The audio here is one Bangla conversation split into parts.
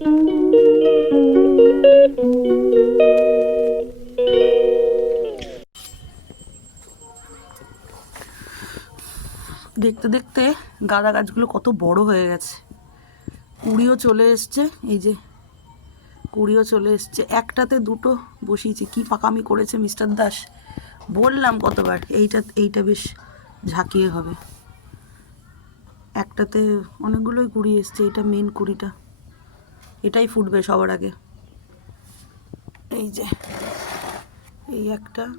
দেখতে দেখতে গাঁদা গাছগুলো কত বড় হয়ে গেছে। কুড়িও চলে এসছে, এই যে কুড়িও চলে এসছে। একটাতে দুটো বসিয়েছি, কি পাকামি করেছে মিস্টার দাস। বললাম কতবার, এইটা এইটা বেশ ঝাঁকিয়ে হবে। একটাতে অনেকগুলোই কুড়ি এসছে এটা মেন কুড়িটা। এটাই ফুটবে সবার আগে। এই যে, এই একটা।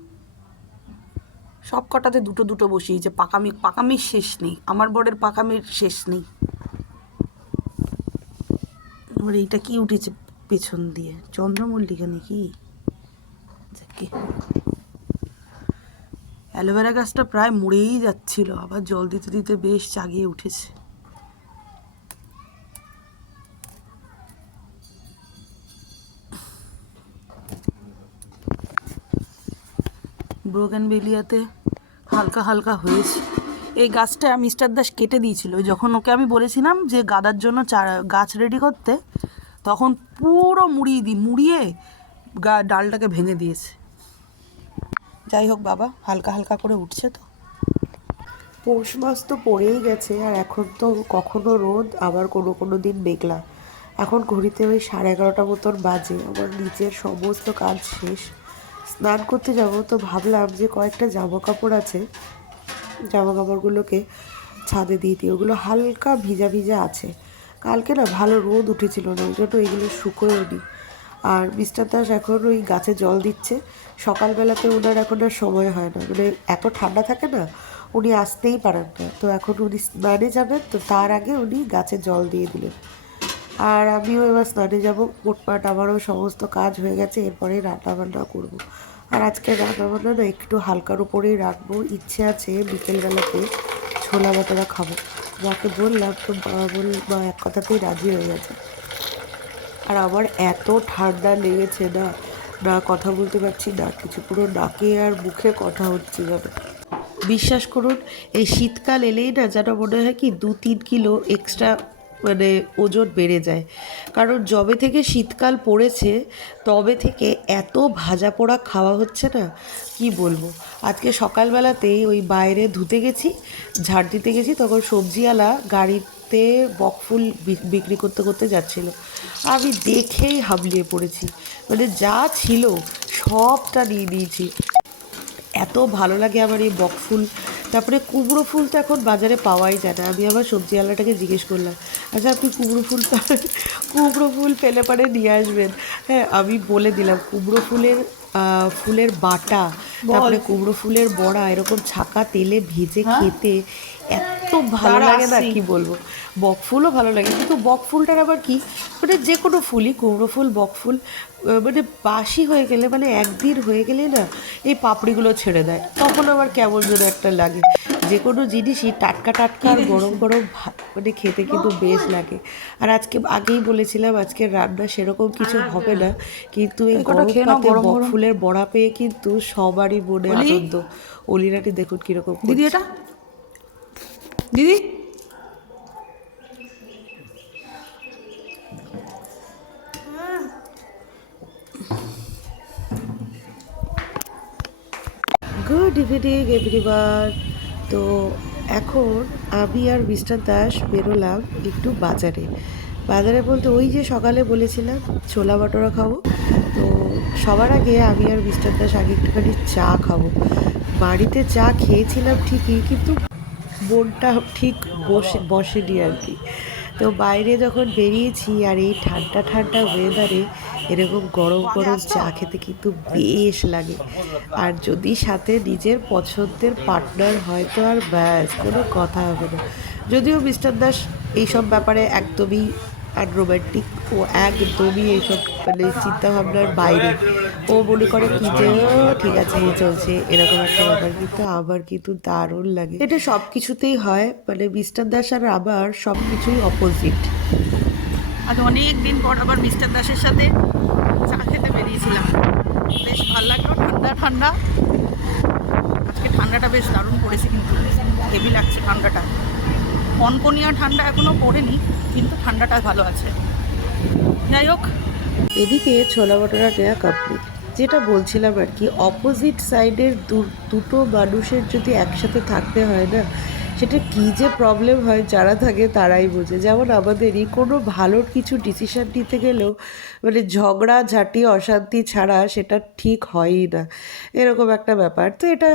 সব কটাতে দুটো দুটো বসি যে পাকামি, পাকামির শেষ নেই। আমার বরের পাকামির শেষ নেই। এবার এইটা কি উঠেছে পেছন দিয়ে? চন্দ্রমল্লিকা নাকি? অ্যালোভেরা গাছটা প্রায় মরেই যাচ্ছিল। আবার জল দিতে দিতে বেশ জাগিয়ে উঠেছে। ব্রোগেন বেলিয়াতে হালকা হালকা হয়েছে। এই গাছটা মিস্টার দাস কেটে দিয়েছিল। যখন ওকে আমি বলেছিলাম যে গাদার জন্য চারা, গাছ রেডি করতে, তখন পুরো মুড়িয়ে দিই মুড়িয়ে গা, ডালটাকে ভেঙে দিয়েছে। যাই হোক বাবা, হালকা হালকা করে উঠছে তো। পৌষ মাস তো পড়েই গেছে, আর এখন তো কখনো রোদ, আবার কোনো কোনো দিন মেঘলা। এখন ঘড়িতে ওই সাড়ে এগারোটা মতন বাজে, আমার নিচের সমস্ত কাজ শেষ। স্নান করতে যাব, তো ভাবলাম যে কয়েকটা জামা কাপড় আছে জামা কাপড়গুলোকে ছাদে দিয়ে দিই। ওগুলো হালকা ভিজা ভিজা আছে। কালকে না ভালো রোদ উঠেছিল না, ওই জন্য এগুলো শুকোয়ও নি। আর মিস্টার দাস এখন ওই গাছে জল দিচ্ছে। সকালবেলাতে ওনার এখন আর সময় হয় না। মানে এত ঠান্ডা থাকে না, উনি আসতেই পারেন না। তো এখন উনি স্নানে যাবেন, তো তার আগে উনি গাছে জল দিয়ে দিলেন। আর আমিও এবার স্নানে যাব। মোটমাট আমারও সমস্ত কাজ হয়ে গেছে, এরপরে রান্না বান্না করব। আর আজকে রান্না বান্না না একটু হালকার উপরেই রাখব। ইচ্ছে আছে বিকেলবেলাতে ছোলা বাটোরা খাব। মাকে বললাম তো বল মা এক কথাতেই রাজি হয়ে গেছে। আর আমার এত ঠান্ডা লেগেছে না না কথা বলতে পারছি না, কিছু পুরো নাকে আর মুখে কথা হচ্ছে যেন। বিশ্বাস করুন, এই শীতকাল এলেই না যেন মনে হয় কি দু তিন কিলো এক্সট্রা মানে ওজন বেড়ে যায়। কারণ যবে থেকে শীতকাল পড়েছে, তবে থেকে এত ভাজা পোড়া খাওয়া হচ্ছে না। কি বলব? আজকে সকালবেলাতেই ওই বাইরে ধুতে গেছি, ঝাড় দিতে গেছি, তখন সবজিওয়ালা গাড়িতে বকফুল বিক্রি করতে করতে যাচ্ছিল। আমি দেখেই হাবলিয়ে পড়েছি। মানে যা ছিল সবটা নিয়ে নিয়েছি। এত ভালো লাগে আমার এই বক ফুল তারপরে কুমড়ো ফুল তো এখন বাজারে পাওয়াই যায় না। আমি আমার সবজিওয়ালাটাকে জিজ্ঞেস করলাম আচ্ছা আপনি কুমড়ো ফুল কুমড়ো ফুল পেলে পারে নিয়ে আসবেন। হ্যাঁ আমি বলে দিলাম, কুমড়ো ফুলের ফুলের বাটা তারপরে কুমড়ো ফুলের বড়া এরকম ছাকা তেলে ভেজে খেতে এত ভালো লাগে না। কি বলব? বক ফুলও ভালো লাগে কিন্তু বক ফুলটার আবার কি? মানে যে কোনো ফুলই কুমড়ো ফুল বক ফুল মানে বাসি হয়ে গেলে মানে একদিন হয়ে গেলে না এই পাপড়িগুলো ছেড়ে দেয়। তখন আবার কেমন যেন একটা লাগে। যে কোনো জিনিসই টাটকা টাটকা আর গরম গরম মানে খেতে কিন্তু বেশ লাগে। আর আজকে আগেই বলেছিলাম আজকে রান্না সেরকম কিছু হবে না। কিন্তু এই গরম পাতে। ফুলের বড়া পেয়ে কিন্তু সবারই মনে আনন্দ। অলিরাটি দেখুন কীরকম দিদি এটা? দিদি? Good evening everyone. এখন আমি আর মিস্টার দাস বেরোলাম একটু বাজারে। বাজারে বলতে ওই যে সকালে বলেছিলাম, ছোলা বাটোরা খাব। তো সবার আগে আমি আর মিস্টার দাস আগে একটুখানি চা খাব। বাড়িতে চা খেয়েছিলাম ঠিকই, কিন্তু মনটা ঠিক বসে, বসেনি আর কি। তো বাইরে যখন বেরিয়েছি আর এই ঠান্ডা ঠান্ডা ওয়েদারে এরকম গরম গরম চা খেতে কিন্তু বেশ লাগে। আর যদি সাথে নিজের পছন্দের পার্টনার হয় তো আর ব্যাস কোনো কথা হবে না। যদিও মিস্টার দাস এইসব ব্যাপারে একদমই আর রোমান্টিক ও একদমই এইসব মানে চিন্তাভাবনার বাইরে। ও মনে করে কি যে "ও, ঠিক আছে এই চলছে। এরকম একটা ব্যাপার কিন্তু আমার কিন্তু দারুণ লাগে। এটা সব কিছুতেই হয় মানে মিস্টার দাস আর আবার সব কিছুই অপোজিট আজ অনেক দিন পর আবার মিস্টার দাসের সাথে চা খেতে বেরিয়েছিলাম। বেশ ভালো লাগল, ঠান্ডা ঠান্ডা। আজকে ঠান্ডাটা বেশ দারুণ পড়েছে কিন্তু হেভি লাগছে ঠান্ডাটা। কনকনিয়া ঠান্ডা এখনও পড়েনি, কিন্তু ঠান্ডাটা ভালো আছে। যাই হোক। এদিকে ছোলা বটরা নেওয়া কমপ্লিট যেটা বলছিলাম আর কি অপোজিট সাইডের দুটো মানুষের যদি একসাথে থাকতে হয় না সেটা কী যে প্রবলেম হয়, যারা থাকে তারাই বোঝে। যেমন আমাদেরই কোনো ভালো কিছু ডিসিশন নিতে গেলেও মানে ঝগড়া, ঝাঁটি, অশান্তি ছাড়া সেটা ঠিক হয়ই না। এরকম একটা ব্যাপার। তো এটা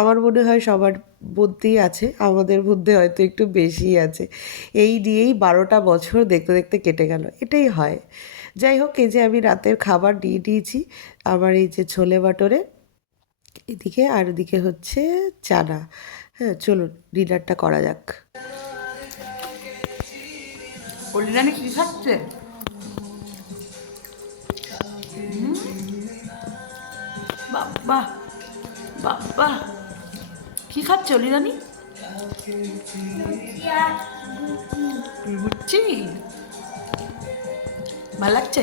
আমার মনে হয় সবার মধ্যেই আছে, আমাদের মধ্যে হয়তো একটু বেশিই আছে। এই নিয়েই বারোটা বছর দেখতে দেখতে কেটে গেল। এটাই হয়। যাই হোক, এই যে আমি রাতের খাবার নিয়ে নিয়েছি, আমার এই যে ছোলে বাটরে, এদিকে আর এদিকে হচ্ছে চানা। হ্যাঁ চলুন ডিনারটা করা যাক। কল্যাণী কি খাচ্ছে? বাবা বাবা। কি খাচ্ছে অলিরানি? বুঝছি ভালো লাগছে?